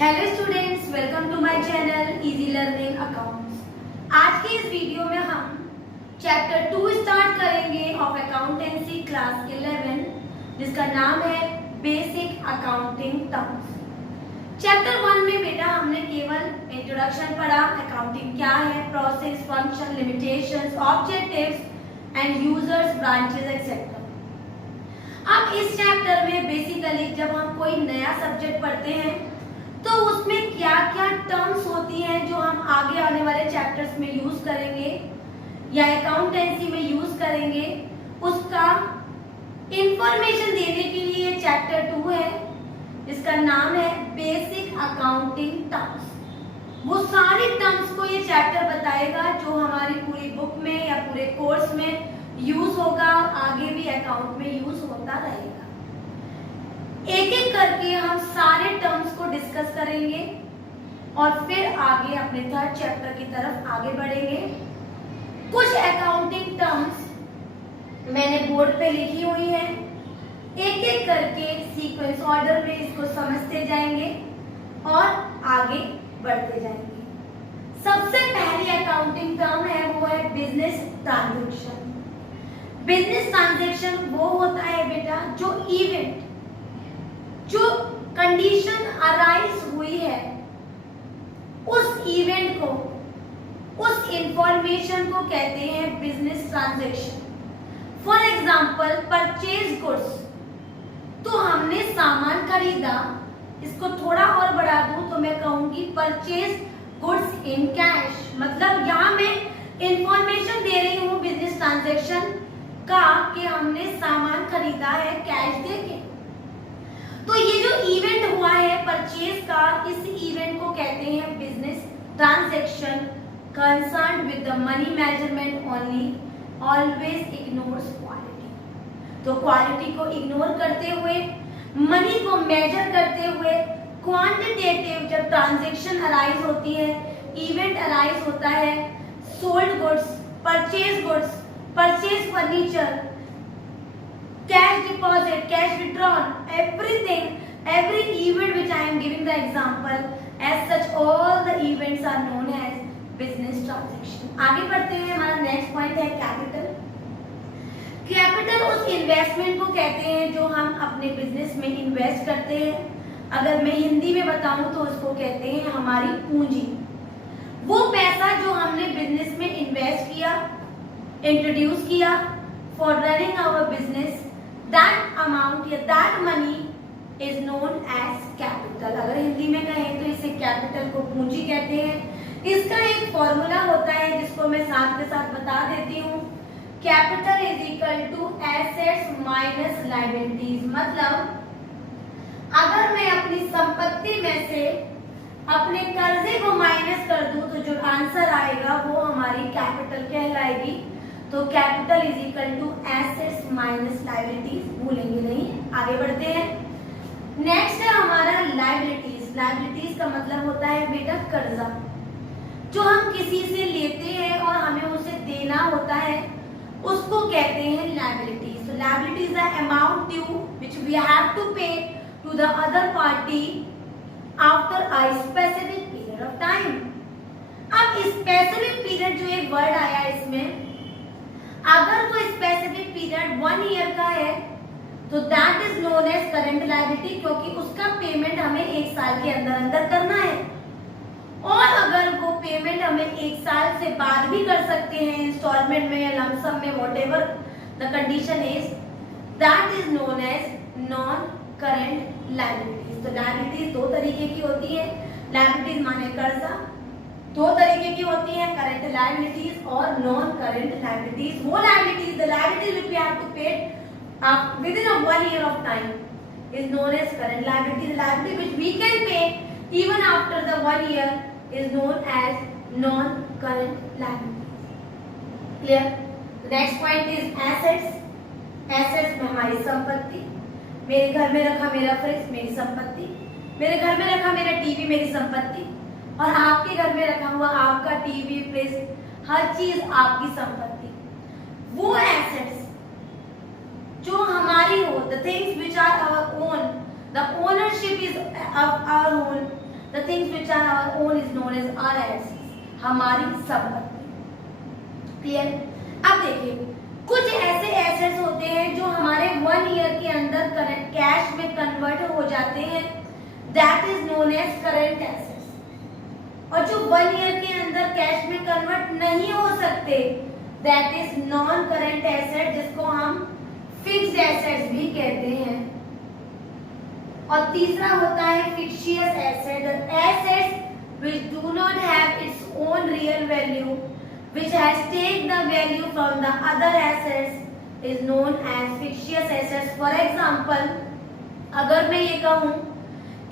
Hello students, welcome to my channel easy learning accounts. आज के इस वीडियो में हम चैप्टर 2 स्टार्ट करेंगे ऑफ अकाउंटेंसी क्लास 11, जिसका नाम है बेसिक अकाउंटिंग टर्म्स। चैप्टर 1 में बेटा हमने केवल इंट्रोडक्शन पढ़ा, अकाउंटिंग क्या है, process, function, limitations, objectives and users, branches etcetera. अब इस चैप्टर में बेसिकली जब हम कोई नया सब्जेक्ट पढ़ते हैं तो उसमें क्या क्या टर्म्स होती हैं जो हम आगे आने वाले चैप्टर्स में यूज करेंगे या अकाउंटेंसी में यूज करेंगे, उसका इंफॉर्मेशन देने के लिए चैप्टर 2 है, जिसका नाम है बेसिक अकाउंटिंग टर्म्स। वो सारी टर्म्स को ये चैप्टर बताएगा जो हमारी पूरी बुक में या पूरे कोर्स में यूज होगा, आगे भी अकाउंट में यूज होता रहेगा। एक एक करके हम सारे टर्म्स को डिस्कस करेंगे और फिर आगे अपने थर्ड चैप्टर की तरफ आगे बढ़ेंगे। कुछ अकाउंटिंग टर्म्स मैंने बोर्ड पे लिखी हुई हैं, एक एक करके सीक्वेंस ऑर्डर में इसको समझते जाएंगे और आगे बढ़ते जाएंगे। सबसे पहली अकाउंटिंग टर्म है वो है बिजनेस ट्रांजैक्शन। बिजनेस ट्रांजैक्शन वो होता है बेटा जो इवेंट, जो कंडीशन अराइज हुई है, उस इवेंट को, उस इंफॉर्मेशन को कहते हैं business transaction. For example purchase goods, तो हमने सामान खरीदा, इसको थोड़ा और बढ़ा दूं तो मैं कहूंगी परचेज गुड्स इन कैश। मतलब यहां मैं इंफॉर्मेशन दे रही हूं बिजनेस ट्रांजैक्शन का कि हमने सामान खरीदा है कैश देके। तो ये जो इवेंट हुआ है परचेज का, इस इवेंट को कहते हैं business transaction concerned with the money measurement only, always ignores quality. तो क्वालिटी को इग्नोर करते हुए, मनी को मेजर करते हुए, क्वांटिटेटिव जब ट्रांजैक्शन अराइज होती है, इवेंट अराइज होता है, sold goods, purchase goods, purchase furniture, cash deposit, cash withdrawn, everything, every event which I am giving the example, as such all the events are known as business transaction. आगे बढ़ते हैं, हमारा next point है capital. Capital उस investment को कहते हैं जो हम अपने बिजनेस में इन्वेस्ट करते हैं। अगर मैं हिंदी में बताऊं तो उसको कहते हैं हमारी पूंजी। वो पैसा जो हमने बिजनेस में इन्वेस्ट किया, इंट्रोड्यूस किया for running our business, that amount या that money is known as capital। अगर हिंदी में कहें तो इसे कैपिटल को पूंजी कहते हैं। इसका एक फॉर्मूला होता है जिसको मैं साथ के साथ बता देती हूँ। Capital is equal to assets minus liabilities. मतलब अगर मैं अपनी संपत्ति में से अपने कर्जे को माइनस कर दूं तो जो आंसर आएगा वो हमारी कैपिटल कहलाएगी। तो capital is equal to assets minus liabilities, भूलेंगे नहीं। आगे बढ़ते हैं, नेक्स्ट है हमारा लायबिलिटीज। लायबिलिटीज का मतलब होता है बेटा कर्जा, जो हम किसी से लेते हैं और हमें उसे देना होता है, उसको कहते हैं लायबिलिटीज। तो liabilities the amount due which we have to pay to the other party after a specific period of time. अब स्पेसिफिक पीरियड जो एक वर्ड आया इसमें, अगर वो स्पेसिफिक पीरियड 1 ईयर का है तो that is known as current liability, क्योंकि उसका पेमेंट हमें 1 साल के अंदर अंदर करना है। और अगर वो पेमेंट हमें 1 साल से बाद भी कर सकते हैं, इंस्टॉलमेंट में या लमसम में, whatever the condition is, that is known as non current liabilities. तो लायबिलिटीज दो तरीके की होती है। लायबिलिटीज माने कर्जा, दो तरीके की होती है, करंट लायबिलिटीज और नॉन करंट लायबिलिटीज। वो liabilities, the liability which we have to pay within 1 year of time is known as current liability. The liability which we can pay even after the 1 year is known as non current liability. Clear? Next point is assets. Assets में हमारी संपत्ति, मेरे घर में रखा मेरा fridge मेरी संपत्ति, मेरे घर में रखा मेरा टीवी मेरी संपत्ति, और आपके घर में रखा हुआ आपका टीवी, फ्रिज, हर चीज आपकी संपत्ति। वो एसेट्स जो हमारी हो, the things which are our own, the ownership is of our own, The known as our assets, हमारी संपत्ति। क्लियर? अब देखिए, कुछ ऐसे एसेट्स होते हैं जो हमारे 1 ईयर के अंदर करंट कैश में कन्वर्ट हो जाते हैं, that is known as current assets. और जो 1 ईयर के अंदर कैश में कन्वर्ट नहीं हो सकते, that is non current asset, जिसको हम फिक्स्ड एसेट्स भी कहते हैं। और तीसरा होता है fictitious asset, assets which do not have its own real value, which has taken the value from the other assets is known as fictitious assets. For example, अगर मैं ये कहूँ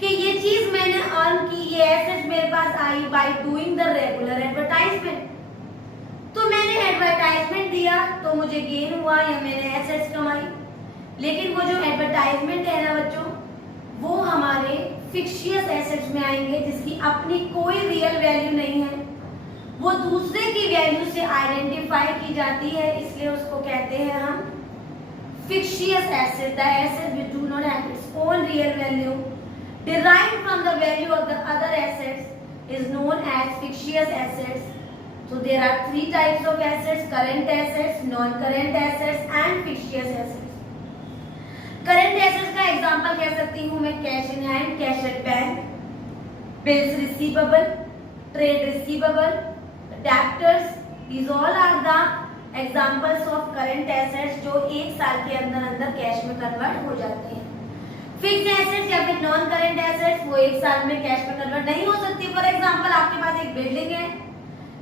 कि ये चीज मैंने अर्न की, ये एसेट्स मेरे पास आई by doing the regular advertisement, तो मैंने एडवर्टाइजमेंट दिया तो मुझे गेन हुआ या मैंने एसेट्स कमाई। लेकिन वो जो एडवर्टाइजमेंट है ना बच्चों, वो हमारे फिक्शियस एसेट्स में आएंगे, जिसकी अपनी कोई रियल वैल्यू नहीं है, वो दूसरे की वैल्यू से आइडेंटिफाई की जाती है, इसलिए उसको कहते हैं हम fictitious asset. The asset which do not have its own real value derived from the value of the other assets is known as fictitious assets. So there are 3 types of assets: current assets, non-current assets and fictitious assets. Current assets का example कह सकती हूँ मैं cash in hand, cash at bank, bills receivable, trade receivable, debtors. These all are the examples of current assets जो 1 साल के अंदर अंदर कैश में कन्वर्ट हो जाते हैं। फिक्स्ड एसेट्स या फिर नॉन करंट एसेट्स वो 1 साल में कैश में कन्वर्ट नहीं हो सकती। फॉर एग्जांपल, आपके पास एक बिल्डिंग है,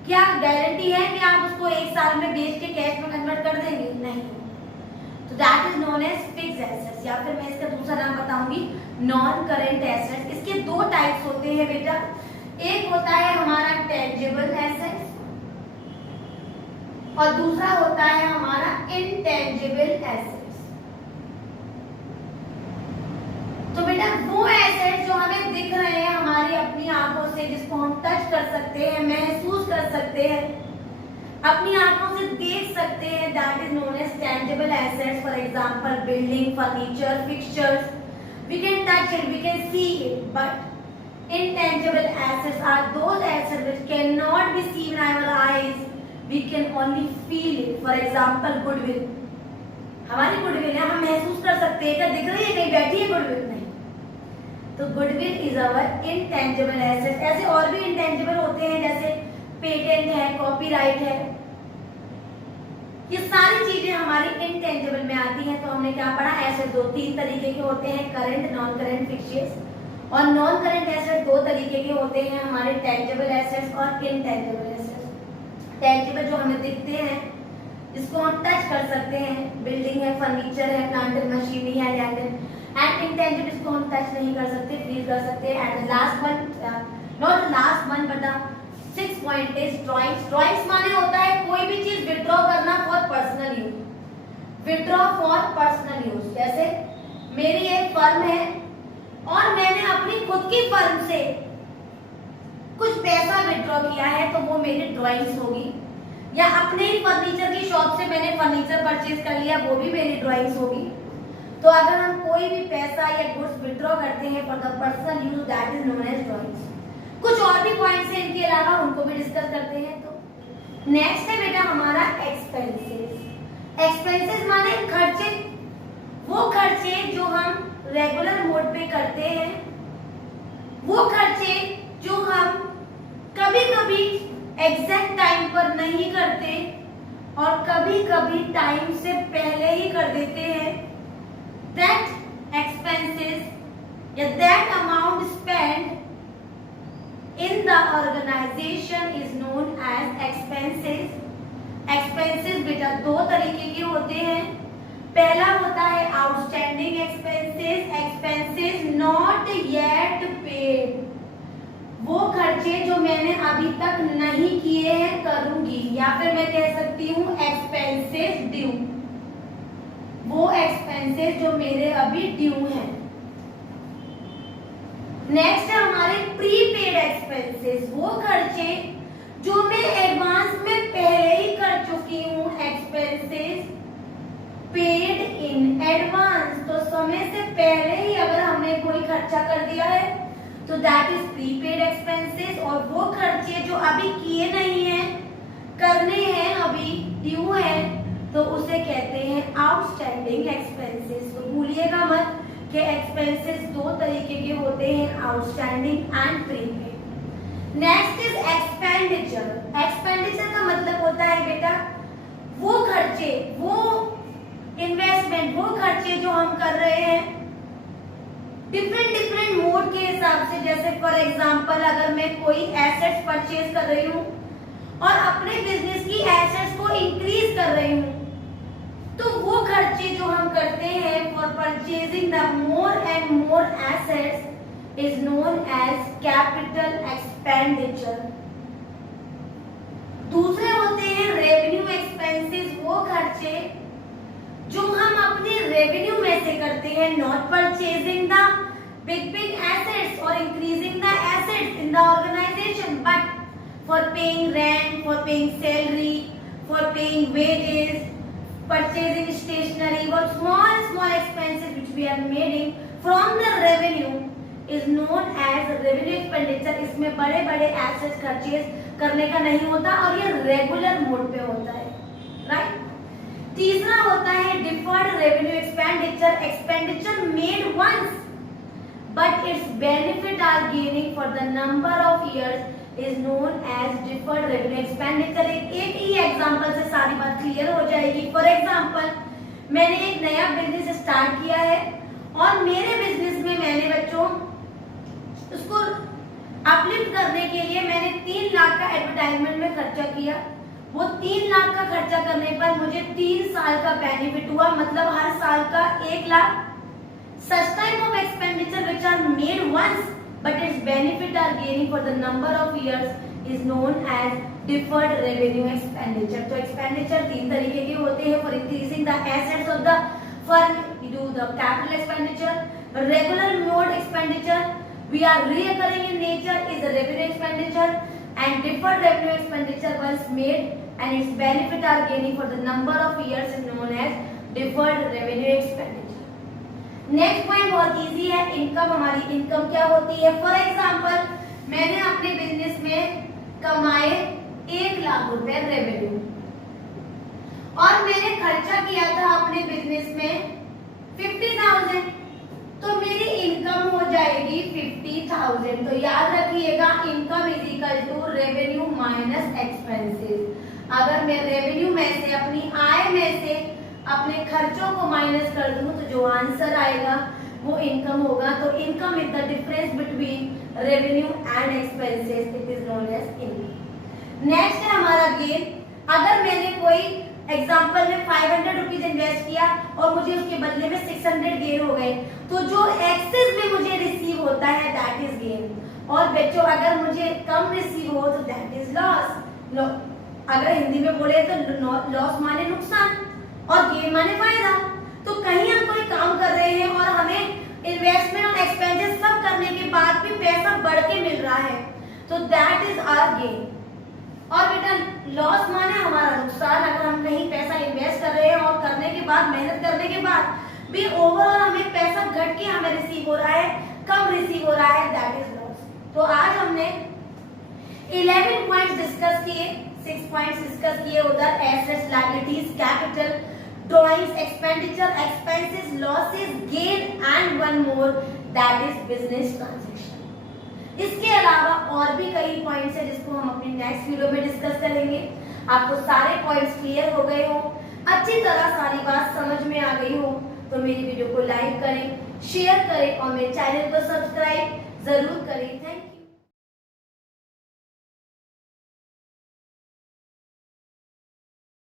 क्या गारंटी है कि आप उसको 1 साल में बेच के कैश में कन्वर्ट कर देंगे? नहीं। तो that is known as fixed assets, या फिर मैं इसका दूसरा नाम बताऊंगी नॉन करंट एसेट्स। इसके 2 टाइप्स होते हैं बेटा, एक होता है हमारा टेंजिबल एसेट्स और दूसरा होता है हमारा इनटेंजिबल एसेट्स। तो बेटा वो एसेट्स जो हमें दिख रहे हैं हमारी अपनी आंखों से, जिसको हम टच कर सकते हैं, महसूस कर सकते हैं, अपनी आंखों से देख सकते हैं, that is known as tangible assets. For example, building, furniture, fixtures, we can touch it, we can see it, but intangible assets are those assets which cannot be seen with our eyes, we can only feel it. For example, goodwill, हमारी goodwill है, हम महसूस कर सकते हैं, क्या दिख रही है, कहीं बैठी है गुडविल? नहीं। तो goodwill is our intangible asset. ऐसे और भी इनटेंजिबल होते हैं, जैसे पेटेंट है, कॉपीराइट है, ये सारी चीजें हमारी इनटेंजिबल में आती हैं। तो हमने क्या पढ़ा, एसेट 3 तरीके के होते हैं, करंट, नॉन करंट, फिक्शियस। और नॉन करंट एसेट 2 तरीके के होते हैं, हमारे टेंजिबल एसेट्स और इनटेंजिबल एसेट्स। टेंजिबल जो हमें दिखते हैं, जिसको हम टच कर सकते हैं, बिल्डिंग है, फर्नीचर है, प्लांट मशीनरी है, लैंड है। एंड इनटेंजिबल जिसको हम टच नहीं कर सकते, फील कर सकते हैं। And last one, not last one but the 6th point is drawings. Drawings माने होता है कोई भी चीज विथड्रॉ करना for personal use, withdraw for personal use. जैसे मेरी एक फर्म है और मैंने अपनी खुद की फर्म से कुछ पैसा विथड्रॉ किया है, तो वो मेरी ड्राइंग्स होगी। या अपने ही फर्नीचर की शॉप से मैंने फर्नीचर परचेज कर लिया, वो भी मेरी ड्राइंग्स होगी। तो अगर हम कोई भी पैसा या गुड्स विथड्रॉ करते हैं for the personal use, that is known as drawings. कुछ और भी पॉइंट्स हैं इनके अलावा, उनको भी डिस्कस करते हैं। तो नेक्स्ट है बेटा हमारा एक्सपेंसेस। एक्सपेंसेस माने खर्चे, वो खर्चे जो हम रेगुलर मोड पे करते हैं, वो खर्चे जो हम कभी कभी एग्जैक्ट टाइम पर नहीं करते और कभी कभी टाइम से पहले ही कर देते हैं। दैट एक्सपेंसेस या that amount spend in the organisation is known as expenses. Expenses बेटा 2 तरीके के होते हैं। पहला होता है outstanding expenses, expenses not yet paid, वो खर्चे जो मैंने अभी तक नहीं किए हैं, करूंगी। या फिर मैं कह सकती हूँ एक्सपेंसेस ड्यू, वो एक्सपेंसेस जो मेरे अभी ड्यू हैं। नेक्स्ट है हमारे प्रीपेड एक्सपेंसेस, वो खर्चे जो मैं एडवांस में पहले ही कर चुकी हूँ। एक्सपेंसेस पेड इन एडवांस, तो समय से पहले ही अगर हमने कोई खर्चा कर दिया है तो दैट इज प्रीपेड एक्सपेंसेस। और वो खर्चे जो अभी किए नहीं है, करने हैं, अभी ड्यू है, तो उसे कहते हैं आउटस्टैंडिंग एक्सपेंसेस। तो भूलिएगा मत कि एक्सपेंसेस दो तरीके के होते हैं, outstanding and prepaid. Next is expenditure. Expenditure का मतलब होता है बेटा वो खर्चे, वो इन्वेस्टमेंट, वो खर्चे जो हम कर रहे हैं डिफरेंट मोड के हिसाब से। जैसे फॉर एग्जांपल अगर मैं कोई एसेट्स परचेज कर रही हूँ और अपने बिजनेस की एसेट्स को इंक्रीज कर रही हूँ, तो वो खर्चे जो हम करते हैं for purchasing the more and more assets is known as capital expenditure. दूसरे होते हैं रेवेन्यू एक्सपेंसेस। वो खर्चे जो हम अपने रेवेन्यू में से करते हैं, not purchasing the big assets और increasing the assets in the organisation, but for paying rent, for paying salary, for paying wages, purchasing stationery, or small expenses which we are making from the revenue is known as revenue expenditure। इसमें बड़े assets purchase करने का नहीं होता और ये regular mode पे होता है, राइट। तीसरा होता है deferred revenue expenditure। expenditure made once but its benefit are gaining for the number of years is known as deferred revenue expenditure। एक ही एग्जांपल से सारी बात क्लियर हो जाएगी। फॉर एग्जांपल मैंने एक नया बिजनेस स्टार्ट किया है और मेरे बिजनेस में मैंने बच्चों उसको अपलिफ्ट करने के लिए मैंने 3 लाख का एडवर्टाइजमेंट में खर्चा किया। वो 3 लाख का खर्चा करने पर मुझे 3 साल का बेनिफिट हुआ, मतलब हर साल का 1 lakh. Such type of expenditure which are made once but its benefit are gaining for the number of years is known as deferred revenue expenditure। तो expenditure 3 तरीके के होते हैं। For increasing the assets of the firm we do the capital expenditure, regular mode expenditure we are reoccurring in nature is the revenue expenditure, and deferred revenue expenditure once made and its benefit are gaining for the number of years is known as deferred revenue expenditure। Next point बहुत easy है, income. हमारी income क्या होती है? For example मैंने अपने business में कमाए 1 लाख रुपए रेवेन्यू और मैंने खर्चा किया था अपने बिजनेस में 50,000, तो मेरी इनकम हो जाएगी 50,000। तो याद रखिएगा income is equal to revenue minus expenses. अगर मैं रेवेन्यू में से, अपनी आय में से अपने खर्चों को माइनस कर दूं तो जो आंसर आएगा वो इनकम होगा। तो income is the difference between revenue and expenses, it is known as income. Next है हमारा गेन। अगर मैंने कोई एग्जांपल में 500 रुपीज इन्वेस्ट किया और मुझे उसके बदले में 600 गेन हो गए, तो जो एक्सेस में मुझे रिसीव होता है दैट इज गेन। और बच्चों अगर मुझे कम रिसीव हो तो दैट इज लॉस। अगर हिंदी में बोले तो लॉस माने नुकसान और गेन माने फायदा। तो कहीं हम कोई काम कर रहे हैं और हमें इन्वेस्टमेंट और एक्सपेंसेस सब करने के बाद भी पैसा बढ़ के मिल रहा है, तो दैट इज आवर गेन। और बेटा लॉस माने हमारा नुकसान। अगर हम कहीं पैसा इन्वेस्ट कर रहे हैं और करने के बाद, मेहनत करने के बाद भी ओवरऑल हमें पैसा घट के हमें रिसीव हो रहा है, कम रिसीव हो रहा है, दैट इज लॉस। तो आज हमने 11 पॉइंट्स डिस्कस किए, 6 पॉइंट्स डिस्कस किए उधर, assets, liabilities, capital, drawings, expenditure, expenses, losses, gain and one more that is business transaction। इसके अलावा और भी कई पॉइंट्स हैं जिसको हम अपनी नेक्स्ट वीडियो में डिस्कस करेंगे। आपको सारे पॉइंट्स क्लियर हो गए हो, अच्छी तरह सारी बात समझ में आ गई हो, तो मेरी वीडियो को लाइक करें, शेयर करें और मेरे चैनल को सब्सक्राइब जरूर करें। Thank you.